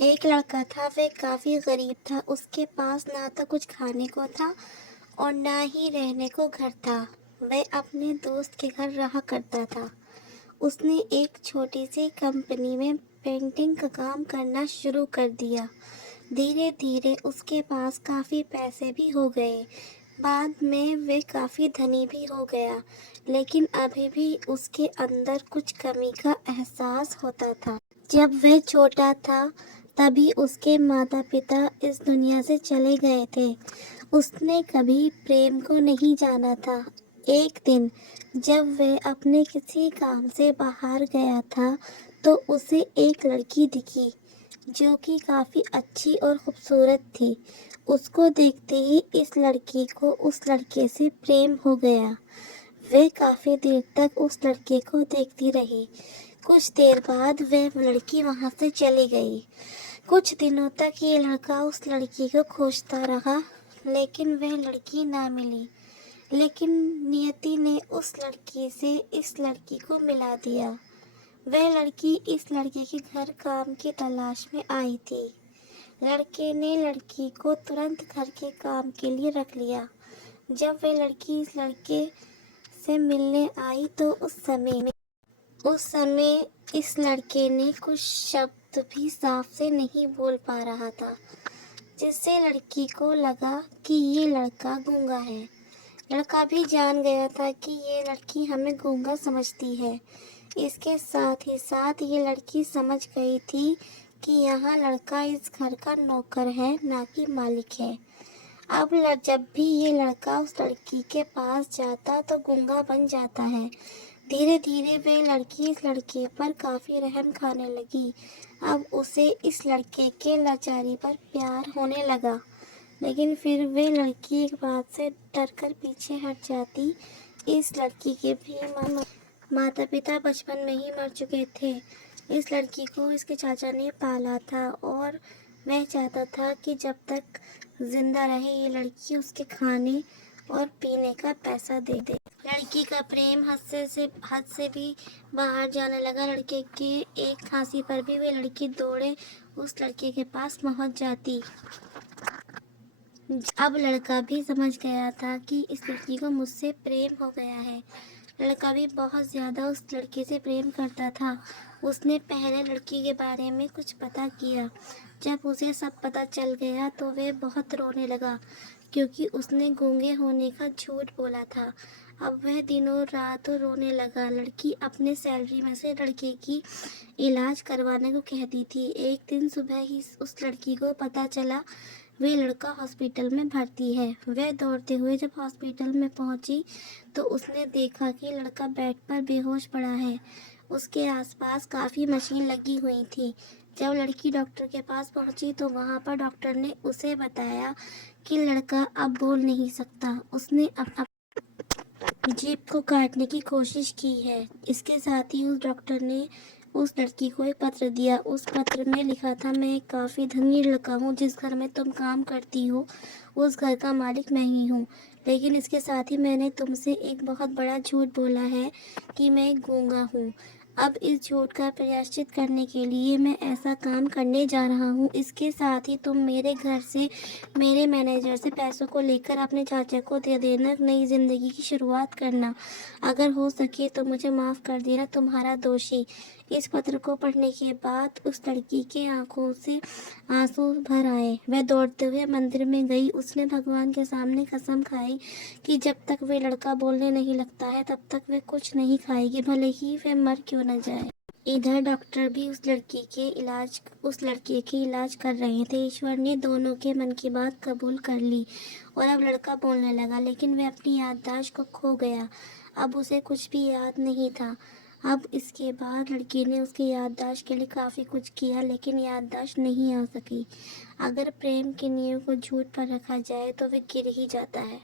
एक लड़का था, वह काफ़ी गरीब था। उसके पास ना तो कुछ खाने को था और ना ही रहने को घर था। वह अपने दोस्त के घर रहा करता था। उसने एक छोटी सी कंपनी में पेंटिंग का काम करना शुरू कर दिया। धीरे धीरे उसके पास काफ़ी पैसे भी हो गए। बाद में वह काफ़ी धनी भी हो गया, लेकिन अभी भी उसके अंदर कुछ कमी का एहसास होता था। जब वह छोटा था तभी उसके माता पिता इस दुनिया से चले गए थे। उसने कभी प्रेम को नहीं जाना था। एक दिन जब वह अपने किसी काम से बाहर गया था तो उसे एक लड़की दिखी जो कि काफ़ी अच्छी और खूबसूरत थी। उसको देखते ही इस लड़की को उस लड़के से प्रेम हो गया। वह काफ़ी देर तक उस लड़के को देखती रही। कुछ देर बाद वह लड़की वहाँ से चली गई। कुछ दिनों तक ये लड़का उस लड़की को खोजता रहा, लेकिन वह लड़की ना मिली। लेकिन नियति ने उस लड़की से इस लड़की को मिला दिया। वह लड़की इस लड़के के घर काम की तलाश में आई थी। लड़के ने लड़की को तुरंत घर के काम के लिए रख लिया। जब वह लड़की इस लड़के से मिलने आई तो उस समय इस लड़के ने कुछ शब्द भी साफ से नहीं बोल पा रहा था, जिससे लड़की को लगा कि ये लड़का गूंगा है। लड़का भी जान गया था कि ये लड़की हमें गूंगा समझती है। इसके साथ ही साथ ये लड़की समझ गई थी कि यहाँ लड़का इस घर का नौकर है, ना कि मालिक है। अब जब भी ये लड़का उस लड़की के पास जाता तो गूंगा बन जाता है। धीरे धीरे वे लड़की इस लड़के पर काफ़ी रहम खाने लगी। अब उसे इस लड़के के लाचारी पर प्यार होने लगा, लेकिन फिर वे लड़की एक बात से डरकर पीछे हट जाती। इस लड़की के भी माता पिता बचपन में ही मर चुके थे। इस लड़की को इसके चाचा ने पाला था और वह चाहता था कि जब तक जिंदा रहे ये लड़की उसके खाने और पीने का पैसा दे दे। लड़की का प्रेम हद से भी बाहर जाने लगा। लड़के के एक खांसी पर भी वह लड़की दौड़े उस लड़के के पास पहुंच जाती। अब लड़का भी समझ गया था कि इस लड़की को मुझसे प्रेम हो गया है। लड़का भी बहुत ज़्यादा उस लड़के से प्रेम करता था। उसने पहले लड़की के बारे में कुछ पता किया। जब उसे सब पता चल गया तो वह बहुत रोने लगा, क्योंकि उसने गूंगे होने का झूठ बोला था। अब वह दिनों रात रोने लगा। लड़की अपने सैलरी में से लड़के की इलाज करवाने को कहती थी। एक दिन सुबह ही उस लड़की को पता चला वे लड़का हॉस्पिटल में भर्ती है। वह दौड़ते हुए जब हॉस्पिटल में पहुंची तो उसने देखा कि लड़का बेड पर बेहोश पड़ा है। उसके आसपास काफ़ी मशीन लगी हुई थी। जब लड़की डॉक्टर के पास पहुंची तो वहां पर डॉक्टर ने उसे बताया कि लड़का अब बोल नहीं सकता। उसने अब जीभ को काटने की कोशिश की है। इसके साथ ही उस डॉक्टर ने उस लड़की को एक पत्र दिया। उस पत्र में लिखा था, मैं एक काफ़ी धनी लड़का हूँ। जिस घर में तुम काम करती हो उस घर का मालिक मैं ही हूँ। लेकिन इसके साथ ही मैंने तुमसे एक बहुत बड़ा झूठ बोला है कि मैं एक गूंगा हूँ। अब इस झूठ का प्रायश्चित करने के लिए मैं ऐसा काम करने जा रहा हूँ। इसके साथ ही तुम मेरे घर से मेरे मैनेजर से पैसों को लेकर अपने चाचा को दे देना। नई ज़िंदगी की शुरुआत करना। अगर हो सके तो मुझे माफ़ कर देना, तुम्हारा दोषी। इस पत्र को पढ़ने के बाद उस लड़की के आंखों से आंसू भर आए। वह दौड़ते हुए मंदिर में गई। उसने भगवान के सामने कसम खाई कि जब तक वह लड़का बोलने नहीं लगता है तब तक वह कुछ नहीं खाएगी, भले ही वह मर क्यों न जाए। इधर डॉक्टर भी उस लड़के के इलाज कर रहे थे। ईश्वर ने दोनों के मन की बात कबूल कर ली और अब लड़का बोलने लगा, लेकिन वह अपनी याददाश्त को खो गया। अब उसे कुछ भी याद नहीं था। अब इसके बाद लड़की ने उसकी याददाश्त के लिए काफ़ी कुछ किया, लेकिन याददाश्त नहीं आ सकी। अगर प्रेम के नियम को झूठ पर रखा जाए तो वह गिर ही जाता है।